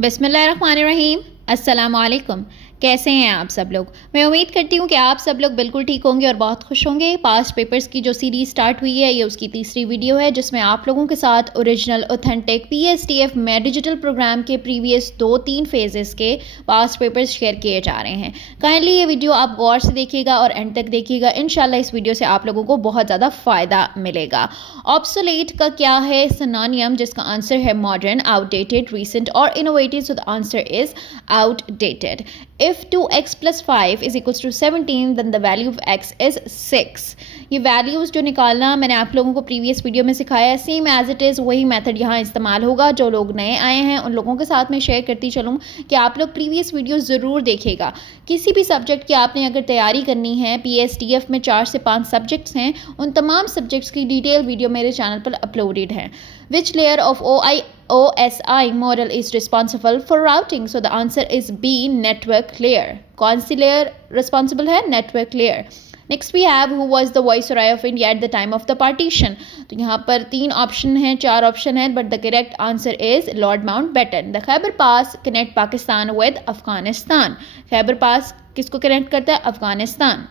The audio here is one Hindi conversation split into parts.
बिस्मिल्लाहिर्रहमानिर्रहीम। अस्सलामुअलैकुम। कैसे हैं आप सब लोग? मैं उम्मीद करती हूँ कि आप सब लोग बिल्कुल ठीक होंगे और बहुत खुश होंगे। पास्ट पेपर्स की जो सीरीज़ स्टार्ट हुई है ये उसकी तीसरी वीडियो है, जिसमें आप लोगों के साथ ओरिजिनल ऑथेंटिक पीएसटीएफ में डिजिटल प्रोग्राम के प्रीवियस 2-3 फेजेस के पास्ट पेपर्स शेयर किए जा रहे हैं। काइंडली ये वीडियो आप गौर से देखिएगा और एंड तक देखिएगा। इंशाल्लाह इस वीडियो से आप लोगों को बहुत ज़्यादा फ़ायदा मिलेगा। ऑब्सोलेट का क्या है सिनोनियम, जिसका आंसर है मॉडर्न, आउटडेटेड, रीसेंट और innovative. So the answer is outdated. If 2x plus 5 is equals to 17, then the value of x is 6. ये वैल्यूज़ जो निकालना मैंने आप लोगों को प्रीवियस वीडियो में सिखाया है, सेम एज इट इज़ वही मेथड यहाँ इस्तेमाल होगा। जो लोग नए आए हैं उन लोगों के साथ मैं शेयर करती चलूँ कि आप लोग प्रीवियस वीडियो ज़रूर देखिएगा। किसी भी सब्जेक्ट की आपने अगर तैयारी करनी है, पीएसटीएफ में 4 से 5 सब्जेक्ट्स हैं, उन तमाम सब्जेक्ट्स की डिटेल वीडियो मेरे चैनल पर अपलोडेड है। Which layer of OSI model is responsible for routing? So the answer is B, network layer. कौन सी layer responsible है? Network layer. Next we have who was the viceroy of India at the time of the partition. तो यहाँ पर 3 ऑप्शन हैं, 4 ऑप्शन हैं, but the correct answer is Lord Mountbatten. The Khyber Pass connect Pakistan with Afghanistan. Khyber Pass किसको कनेक्ट करता है? अफगानिस्तान।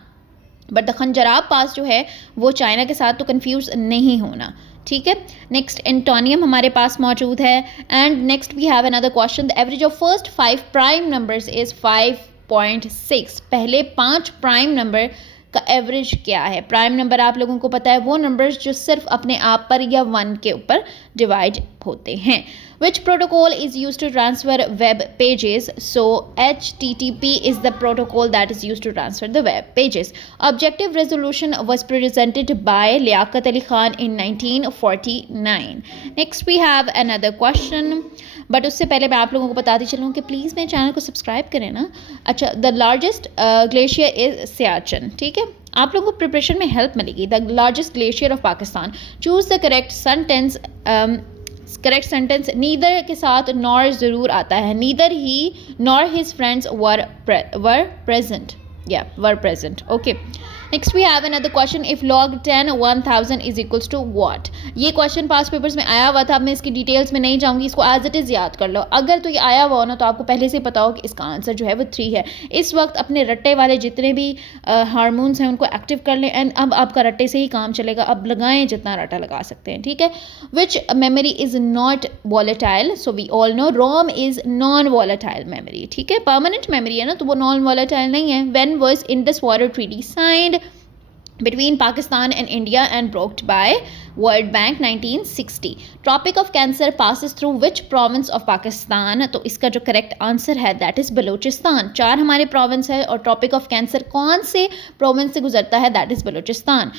बट द खंजराब पास जो है वो चाइना के साथ, तो कंफ्यूज नहीं होना, ठीक है। नेक्स्ट एंटोनियम हमारे पास मौजूद है। And next we have another question. The average of first 5 prime numbers is 5.6। पहले 5 प्राइम नंबर का एवरेज क्या है? प्राइम नंबर आप लोगों को पता है वो नंबर्स जो सिर्फ अपने आप पर या 1 के ऊपर डिवाइड होते हैं। Which protocol is used to transfer web pages? So HTTP is the protocol that is used to transfer the web pages. Objective resolution was presented by Liaquat Ali Khan in 1949. Next we have another question. But उससे पहले मैं आप लोगों को बताती चलूँ कि प्लीज़ मेरे चैनल को सब्सक्राइब करें ना। अच्छा, the largest glacier is Siachen, ठीक है। आप लोगों को प्रिपरेशन में हेल्प मिलेगी। The largest glacier of Pakistan. Choose the correct sentence. Correct sentence neither के साथ नॉर ज़रूर आता है। नीदर ही nor his friends were present, या were present, okay. Next we have another question. If log 10 1000 is equals to what? ये क्वेश्चन पास पेपर्स में आया हुआ था। अब मैं इसकी डिटेल्स में नहीं जाऊंगी, इसको एज इट इज़ याद कर लो। अगर तो ये आया हुआ हो ना, तो आपको पहले से पता हो कि इसका आंसर जो है वो 3 है। इस वक्त अपने रट्टे वाले जितने भी हार्मोन्स हैं उनको एक्टिव कर लें, एंड अब आपका रट्टे से ही काम चलेगा। अब लगाएं जितना रट्टा लगा सकते हैं, ठीक है। Which memory is not volatile? So we all know ROM is non volatile memory, ठीक है। परमानेंट मेमोरी है ना, तो वो नॉन वॉलेटाइल नहीं है। When was Indus water treaty signed between Pakistan and India and broked by World Bank 1960? Tropic of Cancer passes through which province of Pakistan? तो इसका जो करेक्ट आंसर है दैट इज़ बलूचिस्तान। 4 हमारे प्रोविंस है और ट्रॉपिक ऑफ कैंसर कौन से प्रोविंस से गुजरता है? That is Balochistan.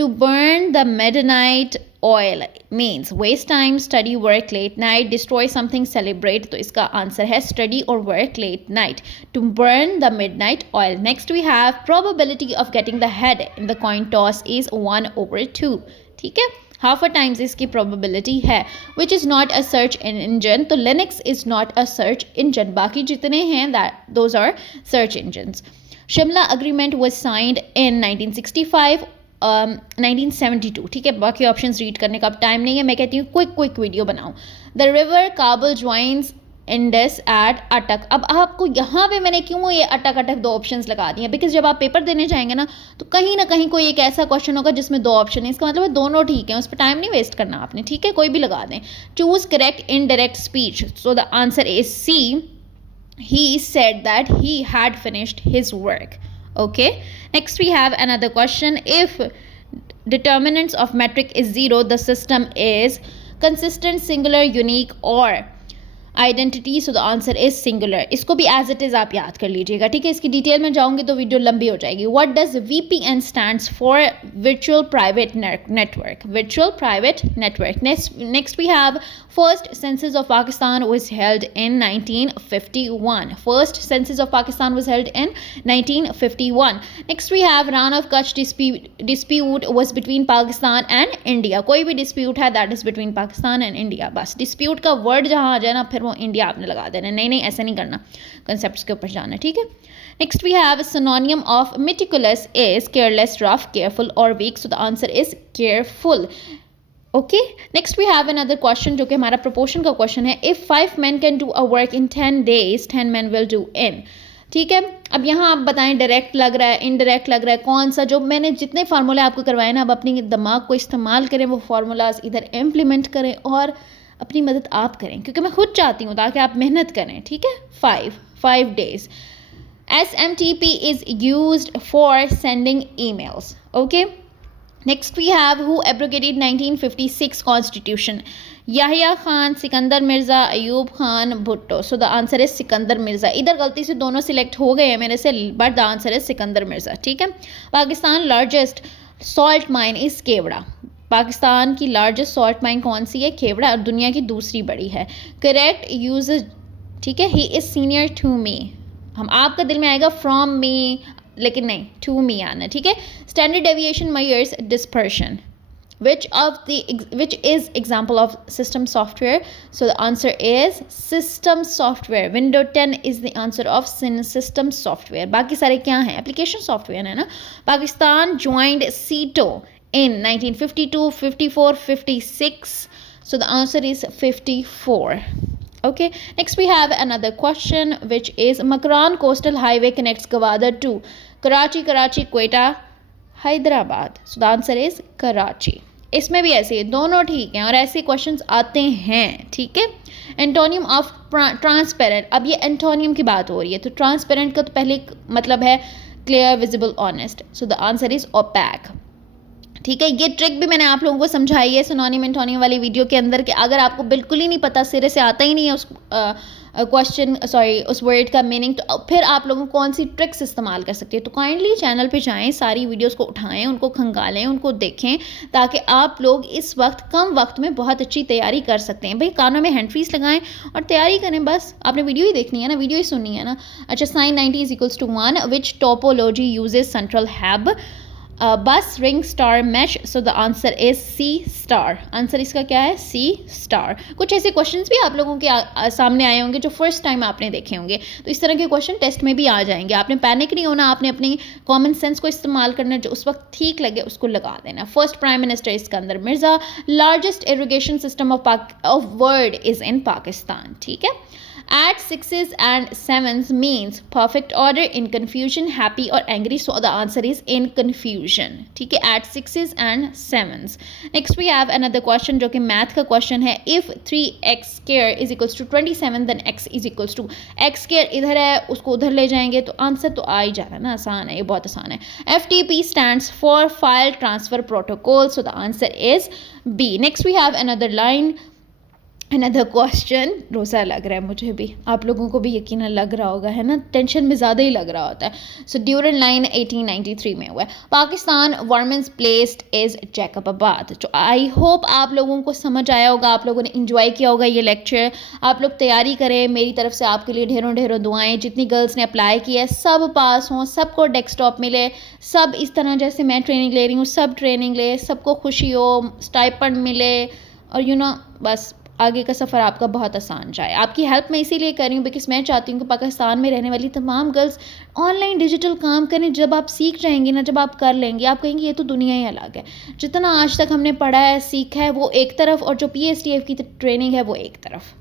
To burn the midnight oil means waste time, study, work late night, destroy something, celebrate. तो इसका आंसर है study or work late night. To burn the midnight oil. Next we have probability of getting the head in the coin toss is 1/2. ठीक है, हाफ अ टाइम्स इसकी प्रोबेबिलिटी है। Which is not a search engine? तो Linux is not a search engine. बाकी जितने हैं that those are search engines. Shimla agreement was signed in 1965 1972, ठीक है। बाकी ऑप्शंस रीड करने का अब टाइम नहीं है, मैं कहती हूँ क्विक वीडियो बनाऊँ। The river Kabul joins Indus at Attock. अब आपको यहाँ पे मैंने क्यों ये अटक 2 ऑप्शंस लगा दिए? बिकॉज जब आप पेपर देने जाएंगे ना, तो कहीं ना कहीं कोई एक ऐसा क्वेश्चन होगा जिसमें 2 ऑप्शन है। इसका मतलब है दोनों ठीक है, उस पर टाइम नहीं वेस्ट करना आपने, ठीक है। कोई भी लगा दें। Choose correct indirect speech. So the answer is C, he said that he had finished his work. Okay, next we have another question. If determinants of metric is 0, the system is consistent, singular, unique or identity. So the answer is singular. इसको भी एज इट इज़ आप याद कर लीजिएगा, ठीक है। इसकी डिटेल में जाऊंगी तो वीडियो लंबी हो जाएगी। What does VPN stands for? Virtual private network. Virtual private network. Next we have first census of Pakistan was held in 1951। First census of Pakistan was held in 1951। Next we have Rann of Kutch dispute was between Pakistan and India. कोई भी डिस्प्यूट है that is between Pakistan and India. बस डिस्प्यूट का वर्ड जहाँ आ जाए ना, फिर वो इंडिया आपने लगा देना। नहीं, ऐसा नहीं करना, कंसेप्ट्स के ऊपर जाना, ठीक है। Next we have synonym of meticulous is careless, rough, careful और weak. So the answer is careful. Okay, next we have another question जो कि हमारा प्रोपोर्शन का क्वेश्चन है। If 5 men can do a work in 10 days 10 men will do in. ठीक है, अब यहाँ आप बताएं डायरेक्ट लग रहा है, इनडायरेक्ट लग रहा है, कौन सा। जो मैंने जितने फार्मूले आपको करवाए ना, अब अपनी दिमाग को इस्तेमाल करें, वो फार्मूलाज इधर इम्प्लीमेंट करें और अपनी मदद आप करें, क्योंकि मैं खुद चाहती हूँ ताकि आप मेहनत करें। ठीक है, 5 days SMTP is used for sending emails. Okay. Next we have who abrogated 1956 constitution. Yahya Khan, Sikandar Mirza, Ayub Khan, Bhutto. So the answer is Sikandar Mirza. इधर गलती से दोनों सिलेक्ट हो गए हैं मेरे से, but the answer is Sikandar Mirza. ठीक है. Pakistan largest salt mine is Khewra. Pakistan की लार्जेस्ट सॉल्ट माइन कौन सी है? केवड़ा. और दुनिया की दूसरी बड़ी है. Correct use. ठीक है, he is senior to me. हम आपका दिल में आएगा फ्रॉम मी, लेकिन नहीं, टू मी आना. ठीक है. Standard deviation measures dispersion. which is example of system software? So the answer is system software. Windows 10 is the answer of system software. बाकी सारे क्या हैं? एप्लीकेशन सॉफ्टवेयर है ना. Pakistan joined CETO in 1952, 54, 56. So the answer is 54. Okay, next we have another question, which is Makran coastal highway connects Gwadar to Karachi, Quetta, Hyderabad. So the answer is Karachi. इसमें भी ऐसे ही दोनों ठीक हैं और ऐसे क्वेश्चंस आते हैं. ठीक है. Antonym of transparent. अब ये एंटोनियम की बात हो रही है, तो ट्रांसपेरेंट का तो पहले मतलब है clear, visible, honest. So the answer is opaque. ठीक है, ये ट्रिक भी मैंने आप लोगों को समझाई है सिनोनिम एंटोनिम वाली वीडियो के अंदर, कि अगर आपको बिल्कुल ही नहीं पता, सिरे से आता ही नहीं है उस क्वेश्चन उस वर्ड का मीनिंग, तो फिर आप लोगों को कौन सी ट्रिक्स इस्तेमाल कर सकते हैं. तो काइंडली चैनल पे जाएं, सारी वीडियोस को उठाएं, उनको खंगालें, उनको देखें, ताकि आप लोग इस वक्त कम वक्त में बहुत अच्छी तैयारी कर सकते हैं. भाई कानों में हैंड फ्रीज लगाएं और तैयारी करें. बस आपने वीडियो ही देखनी है ना, वीडियो ही सुननी है ना. अच्छा, sine 90 is equals to 1. Which topology uses central hub, bus, ring, star, mesh. So the answer is C, star. Answer इसका क्या है? C, star. कुछ ऐसे क्वेश्चंस भी आप लोगों के सामने आए होंगे जो फर्स्ट टाइम आपने देखे होंगे, तो इस तरह के क्वेश्चन टेस्ट में भी आ जाएंगे. आपने पैनिक नहीं होना, आपने अपनी कॉमन सेंस को इस्तेमाल करना, जो उस वक्त ठीक लगे उसको लगा देना. First prime minister Sikandar Mirza. Largest irrigation system of world is in Pakistan. ठीक है. Add 6s and 7s means perfect order, in confusion, happy or angry. So the answer is in confusion. ठीक है. Add 6s and 7s. Next we have another question जो कि मैथ का क्वेश्चन है. If 3x square is equals to 27, then x is equals to, x square इधर है, उसको उधर ले जाएंगे तो आंसर तो आ ही जा रहा है ना. आसान है, ये बहुत आसान है. FTP stands for File Transfer Protocol. So the answer is B. Next we have another line. Another question. रोज़ा लग रहा है मुझे भी, आप लोगों को भी यकीनन लग रहा होगा, है ना. टेंशन में ज़्यादा ही लग रहा होता है. सो ड्यूरन लाइन 1893 में हुआ है. Pakistan women's placed is Jacobabad. जो आई होप आप लोगों को समझ आया होगा, आप लोगों ने इंजॉय किया होगा ये लेक्चर. आप लोग तैयारी करें, मेरी तरफ से आपके लिए ढेरों ढेरों दुआएं. जितनी गर्ल्स ने अप्लाई किया है सब पास हों, सबको डेस्कटॉप मिले, सब इस तरह जैसे मैं ट्रेनिंग ले रही हूँ सब ट्रेनिंग ले, सबको खुशी हो, स्टाइपेंड मिले, और बस आगे का सफ़र आपका बहुत आसान जाए. आपकी हेल्प मैं इसीलिए कर रही हूँ बिकॉज मैं चाहती हूँ कि पाकिस्तान में रहने वाली तमाम गर्ल्स ऑनलाइन डिजिटल काम करें. जब आप सीख जाएंगी ना, जब आप कर लेंगे, आप कहेंगे ये तो दुनिया ही अलग है. जितना आज तक हमने पढ़ा है, सीखा है, वो एक तरफ, और जो PSTF की ट्रेनिंग है वो एक तरफ.